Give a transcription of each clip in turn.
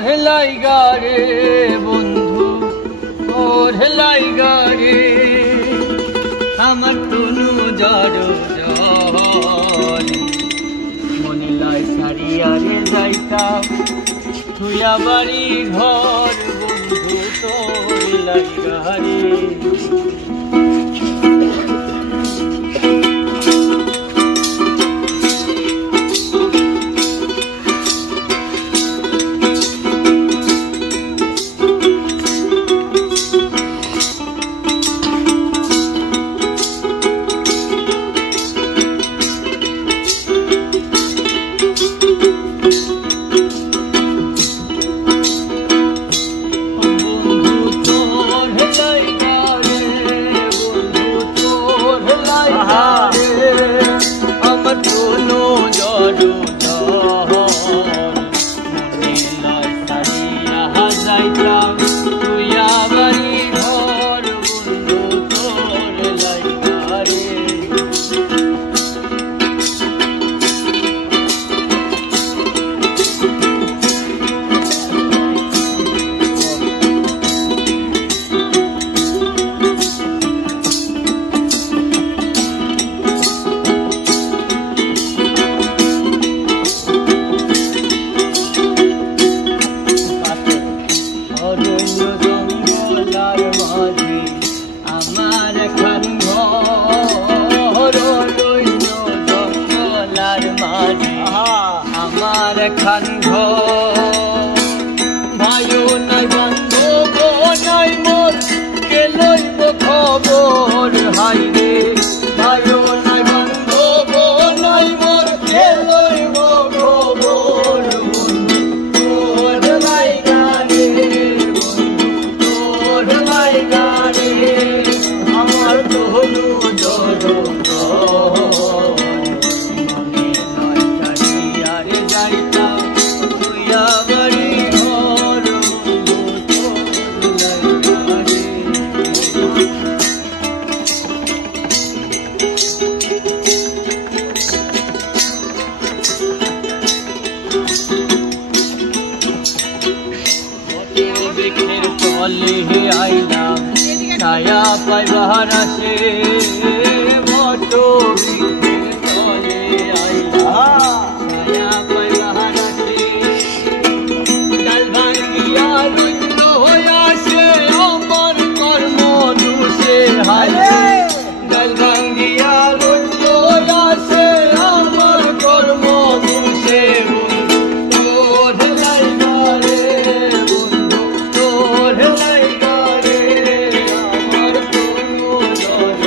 লাইগা রে বন্ধু ওর লাইগা রে আমার তনু জড় জলে মনে লাই সারিয়া রে যাইতাম তুইয়া বাড়ি ঘর বন্ধু তোর লাইগা রে খান ভাইও নাই বান্ধব নাই মোর কে লইব খবর হাই রে ভাইও নাই বান্ধব নাই মোর কে লইব খবর তোর লাইগা রে তোর লাইগা রে আমার তনু জড় আইলাম ছায়া পাইবার আসে বট তলে আইলাম ছায়া পাইবার আসে ডাল ভাঙিয়া রুদ্ধ হয়ে আসে আমার কর্ম দুষে হায় ডাল ভাঙিয়া রুদ্ধ হয়ে আসে আমার কর্ম দুষে তোর লাইগা রে বন্ধু তোর লাইগা রে আমার তনু জড়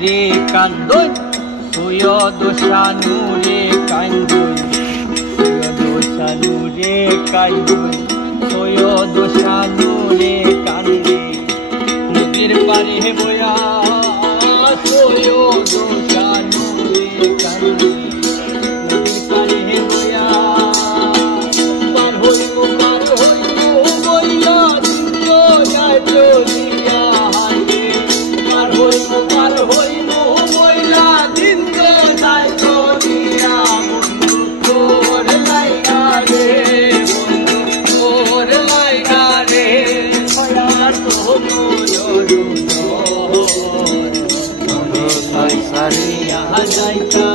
রে কান্দই সৈয়দ শানু রে কান্দই সৈয়দ শানু রে কান্দই সৈয়দ শানু রে কান্দে নদীর পারে বয়া সৈয়দ শানু রে কান্দে নদীর পারে বয়া পার হইব বইলা দিন যায় চলিয়া হাইরে পার হইব বইলা দিন যায় চলিয়া বন্ধু তোর লাইগা রে বন্ধু তোর লাইগা রে ছয়ার তোর সারিয়া যাইতা